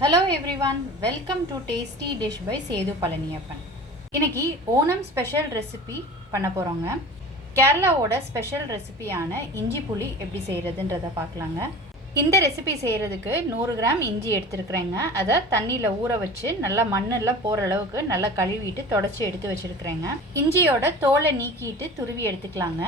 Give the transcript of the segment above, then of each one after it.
Hello everyone welcome to tasty dish by Sethu Palaniappan இன்னைக்கு Onam special recipe பண்ண போகிறோங்க கேரளாவோட special ரெசிபியான இஞ்சி புளி எப்படி செய்கிறதுன்றதை பார்க்கலாங்க. இந்த ரெசிபி செய்கிறதுக்கு நூறு கிராம் இஞ்சி எடுத்துருக்குறேங்க. அதை தண்ணியில் ஊற வச்சு நல்லா மண்ணெல்லாம் போகிற அளவுக்கு நல்லா கழுவிட்டு தொடச்சி எடுத்து வச்சுருக்குறேங்க. இஞ்சியோட தோலை நீக்கிட்டு துருவி எடுத்துக்கலாங்க.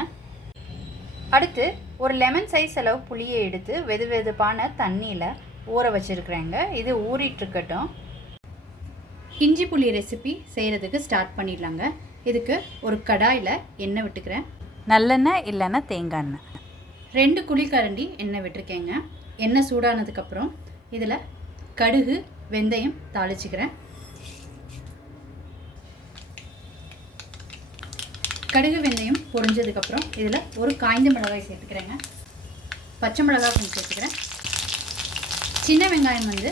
அடுத்து ஒரு லெமன் சைஸ் அளவு புளியை எடுத்து வெது வெதுப்பான தண்ணியில் ஊற வச்சுருக்குறேங்க. இது ஊறிட்டு இருக்கட்டும். இஞ்சி புளி ரெசிபி செய்கிறதுக்கு ஸ்டார்ட் பண்ணிடலாங்க. இதுக்கு ஒரு கடாயில் எண்ணெய் விட்டுக்கிறேன். நல்லெண்ணெய் இல்லைன்னா தேங்காய் எண்ணெய். ரெண்டு குழிக்கரண்டி எண்ணெய் விட்டுருக்கேங்க. எண்ணெய் சூடானதுக்கப்புறம் இதில் கடுகு வெந்தயம் தாளிச்சுக்கிறேன். கடுகு வெந்தயம் பொரிஞ்சதுக்கப்புறம் இதில் ஒரு காய்ந்த மிளகாய் சேர்த்துக்கிறேங்க. பச்சை மிளகாய் கொஞ்சம் சேர்த்துக்கிறேன். சின்ன வெங்காயம் வந்து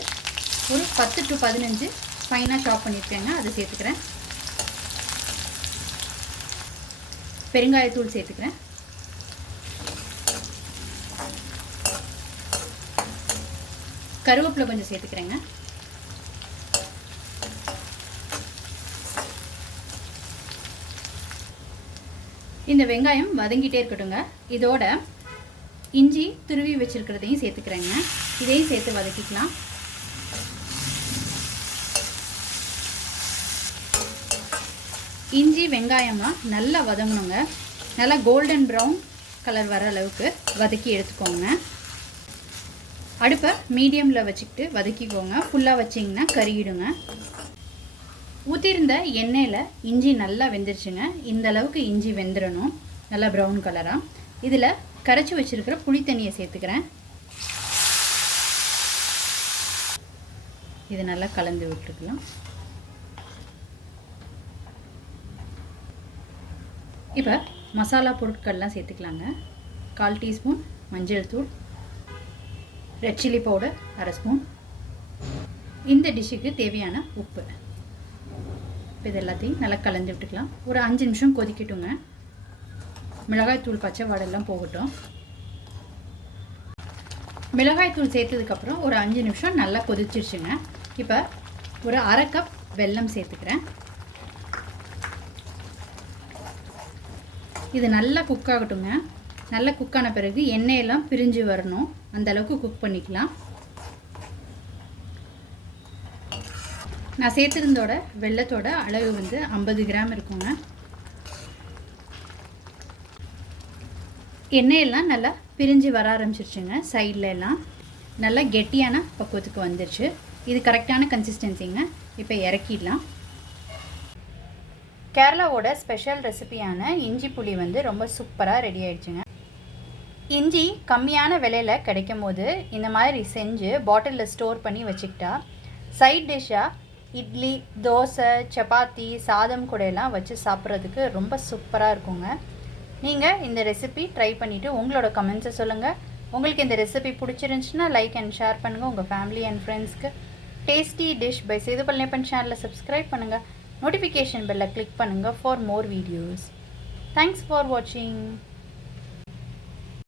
ஒரு பத்து டு பதினஞ்சு ஃபைனாக சாப் பண்ணியிருக்கேங்க. அதை சேர்த்துக்கிறேன். பெருங்காயத்தூள் சேர்த்துக்கிறேன். கருவேப்பிலை கொஞ்சம் சேர்த்துக்கிறேங்க. இந்த வெங்காயம் வதங்கிட்டே இருக்கட்டுங்க இதோட இஞ்சி துருவி வச்சுருக்கிறதையும் சேர்த்துக்கிறேங்க. இதையும் சேர்த்து வதக்கிக்கலாம். இஞ்சி வெங்காயம்லாம் நல்லா வதங்கணுங்க. நல்லா கோல்டன் ப்ரௌன் கலர் வர அளவுக்கு வதக்கி எடுத்துக்கோங்க. அடுப்பை மீடியமில் வச்சுக்கிட்டு வதக்கிக்கோங்க. ஃபுல்லாக வச்சிங்கன்னா கறியிடுங்க ஊற்றிருந்த எண்ணெயில் இஞ்சி நல்லா வெந்துருச்சுங்க. இந்த அளவுக்கு இஞ்சி வெந்துடணும் நல்லா ப்ரௌன் கலராக இதில் கரைச்சி வச்சுருக்கிற புளி தண்ணியை சேர்த்துக்கிறேன். இது நல்லா கலந்து விட்டுருக்கலாம் இப்போ மசாலா பொருட்கள்லாம் சேர்த்துக்கலாங்க. கால் டீஸ்பூன் மஞ்சள் தூள் ரெட் சில்லி பவுடர் அரை ஸ்பூன். இந்த டிஷ்ஷுக்கு தேவையான உப்பு. இப்போ இது எல்லாத்தையும் நல்லா கலந்து விட்டுக்கலாம். ஒரு அஞ்சு நிமிஷம் கொதிக்கட்டுங்க. மிளகாய்த்தூள் பச்சை வாடெல்லாம் போகட்டும். மிளகாய்த்தூள் சேர்த்ததுக்கப்புறம் ஒரு அஞ்சு நிமிஷம் நல்லா கொதிச்சிருச்சுங்க. இப்போ ஒரு அரை கப் வெல்லம் சேர்த்துக்கிறேன். இது நல்லா குக் ஆகட்டுங்க நல்லா குக் ஆன பிறகு எண்ணெயெல்லாம் பிரிஞ்சு வரணும். அந்த அளவுக்கு குக் பண்ணிக்கலாம். நான் சேர்த்துருந்தோட வெள்ளத்தோட அளவு வந்து ஐம்பது கிராம் இருக்குங்க. எண்ணெயெல்லாம் நல்லா பிரிஞ்சு வர ஆரம்பிச்சிருச்சுங்க. சைடில் எல்லாம் நல்லா கெட்டியான பக்குவத்துக்கு வந்துருச்சு. இது கரெக்டான கன்சிஸ்டன்சிங்க இப்போ இறக்கிடலாம். கேரளாவோட ஸ்பெஷல் ரெசிபியான இஞ்சி புளி வந்து ரொம்ப சூப்பராக ரெடி ஆயிடுச்சுங்க. இஞ்சி கம்மியான விலையில் கிடைக்கும் போது இந்த மாதிரி செஞ்சு பாட்டிலில் ஸ்டோர் பண்ணி வச்சுக்கிட்டா சைட் டிஷ்ஷாக இட்லி தோசை சப்பாத்தி சாதம் கூட எல்லாம் வச்சு சாப்பிட்றதுக்கு ரொம்ப சூப்பராக இருக்குங்க. நீங்கள் இந்த ரெசிபி ட்ரை பண்ணிவிட்டு உங்களோட கமெண்ட்ஸை சொல்லுங்கள் உங்களுக்கு இந்த ரெசிபி பிடிச்சிருந்துச்சுன்னா லைக் அண்ட் ஷேர் பண்ணுங்கள் உங்கள் ஃபேமிலி அண்ட் ஃப்ரெண்ட்ஸ்க்கு tasty dish by Sethu Palaniappan சேனலை சப்ஸ்கிரைப் பண்ணுங்கள் நோட்டிஃபிகேஷன் பெல்லை கிளிக் பண்ணுங்கள் for more videos thanks for வாட்சிங்